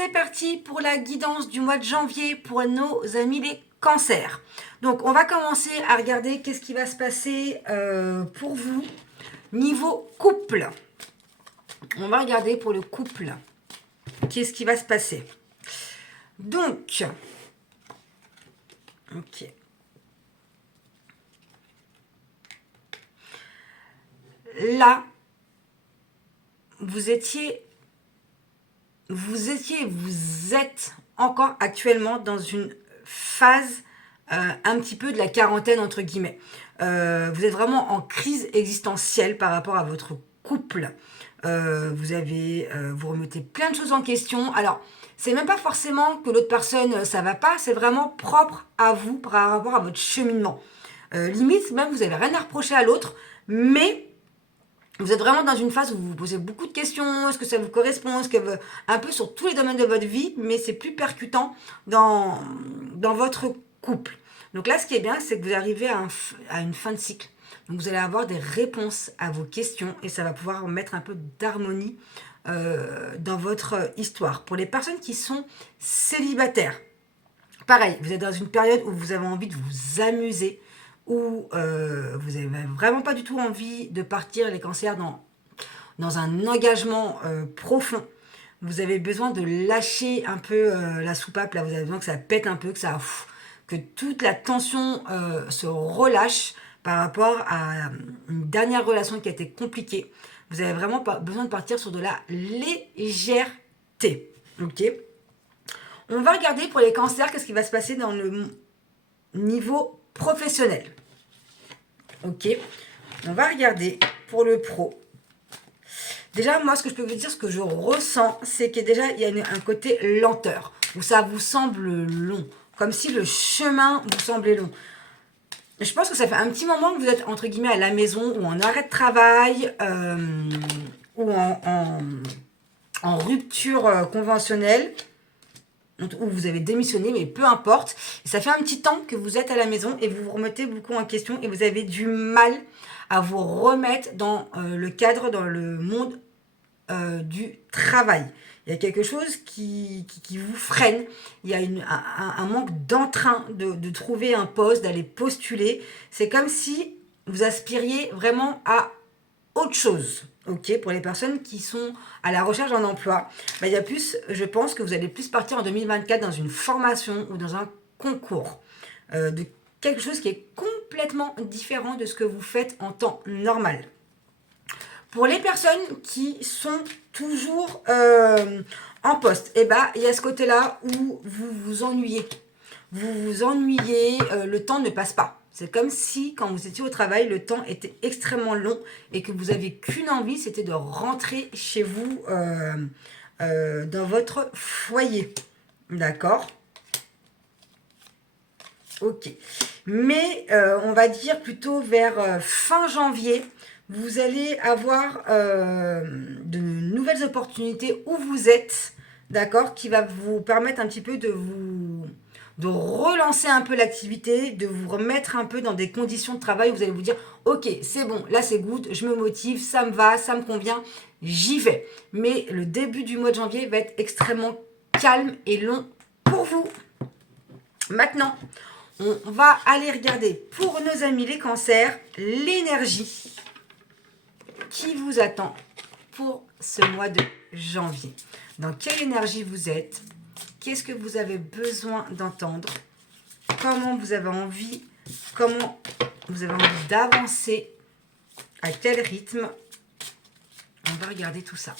c'est parti pour la guidance du mois de janvier pour nos amis les cancers. Donc, on va commencer à regarder qu'est-ce qui va se passer pour vous niveau couple. On va regarder pour le couple qu'est-ce qui va se passer. Donc, ok. Là, vous êtes encore actuellement dans une phase un petit peu de la quarantaine entre guillemets. Vous êtes vraiment en crise existentielle par rapport à votre couple. Vous remettez plein de choses en question. Alors, c'est même pas forcément que l'autre personne ça va pas, c'est vraiment propre à vous par rapport à votre cheminement. Limite, même vous avez rien à reprocher à l'autre, mais vous êtes vraiment dans une phase où vous vous posez beaucoup de questions, est-ce que ça vous correspond, un peu sur tous les domaines de votre vie, mais c'est plus percutant dans votre couple. Donc là, ce qui est bien, c'est que vous arrivez à une fin de cycle. Donc vous allez avoir des réponses à vos questions et ça va pouvoir mettre un peu d'harmonie dans votre histoire. Pour les personnes qui sont célibataires, pareil, vous êtes dans une période où vous avez envie de vous amuser, où vous n'avez vraiment pas du tout envie de partir, les cancers, dans un engagement profond. Vous avez besoin de lâcher un peu la soupape, là vous avez besoin que ça pète un peu, que toute la tension se relâche par rapport à une dernière relation qui a été compliquée. Vous avez vraiment besoin de partir sur de la légèreté. Ok ? On va regarder pour les cancers qu'est-ce qui va se passer dans le niveau professionnel. Ok, on va regarder pour le pro. Déjà, moi, ce que je peux vous dire, ce que je ressens, c'est que déjà, il y a un côté lenteur, où ça vous semble long, comme si le chemin vous semblait long. Je pense que ça fait un petit moment que vous êtes, entre guillemets, à la maison, ou en arrêt de travail, ou en rupture conventionnelle, où vous avez démissionné, mais peu importe. Et ça fait un petit temps que vous êtes à la maison et vous vous remettez beaucoup en question et vous avez du mal à vous remettre dans le cadre, dans le monde du travail. Il y a quelque chose qui vous freine. Il y a un manque d'entrain de trouver un poste, d'aller postuler. C'est comme si vous aspiriez vraiment à autre chose. Ok, pour les personnes qui sont à la recherche d'un emploi, il y a plus, je pense que vous allez plus partir en 2024 dans une formation ou dans un concours de quelque chose qui est complètement différent de ce que vous faites en temps normal. Pour les personnes qui sont toujours en poste, il y a ce côté-là où vous vous ennuyez. Vous vous ennuyez, le temps ne passe pas. C'est comme si, quand vous étiez au travail, le temps était extrêmement long et que vous n'avez qu'une envie, c'était de rentrer chez vous dans votre foyer. D'accord ? Ok. Mais on va dire plutôt vers fin janvier, vous allez avoir de nouvelles opportunités où vous êtes, d'accord, qui va vous permettre un petit peu de relancer un peu l'activité, de vous remettre un peu dans des conditions de travail où vous allez vous dire ok, c'est bon, là c'est good, je me motive, ça me va, ça me convient, j'y vais. Mais le début du mois de janvier va être extrêmement calme et long pour vous. Maintenant, on va aller regarder pour nos amis les cancers l'énergie qui vous attend pour ce mois de janvier. Dans quelle énergie vous êtes? Qu'est-ce que vous avez besoin d'entendre? Comment vous avez envie d'avancer? À quel rythme? On va regarder tout ça.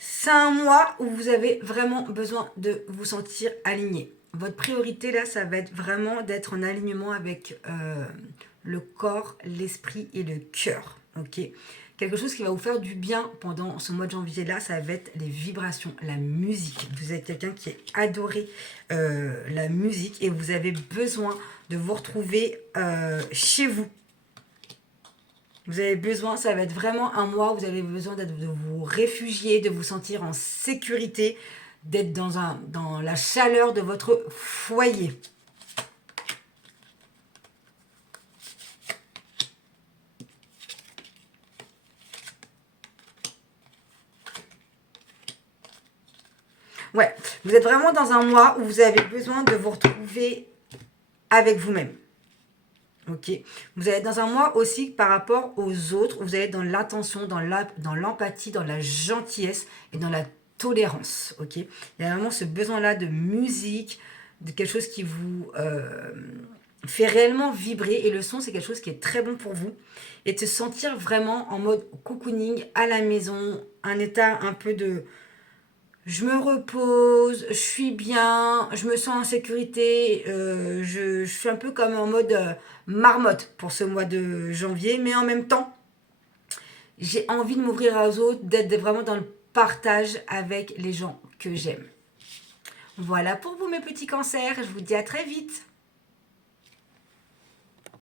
C'est un mois où vous avez vraiment besoin de vous sentir aligné. Votre priorité là, ça va être vraiment d'être en alignement avec le corps, l'esprit et le cœur. Ok ? Quelque chose qui va vous faire du bien pendant ce mois de janvier là, ça va être les vibrations, la musique. Vous êtes quelqu'un qui est adoré la musique et vous avez besoin de vous retrouver chez vous. Vous avez besoin, ça va être vraiment un mois où vous avez besoin de vous réfugier, de vous sentir en sécurité, d'être dans la chaleur de votre foyer. Ouais, vous êtes vraiment dans un mois où vous avez besoin de vous retrouver avec vous-même. Ok. Vous allez être dans un mois aussi par rapport aux autres, où vous allez être dans l'attention, dans l'empathie, dans la gentillesse et dans la tolérance. Ok. Il y a vraiment ce besoin-là de musique, de quelque chose qui vous fait réellement vibrer. Et le son, c'est quelque chose qui est très bon pour vous. Et de se sentir vraiment en mode cocooning à la maison, un état un peu de... Je me repose, je suis bien, je me sens en sécurité, je suis un peu comme en mode marmotte pour ce mois de janvier, mais en même temps, j'ai envie de m'ouvrir aux autres, d'être vraiment dans le partage avec les gens que j'aime. Voilà pour vous mes petits cancers, je vous dis à très vite.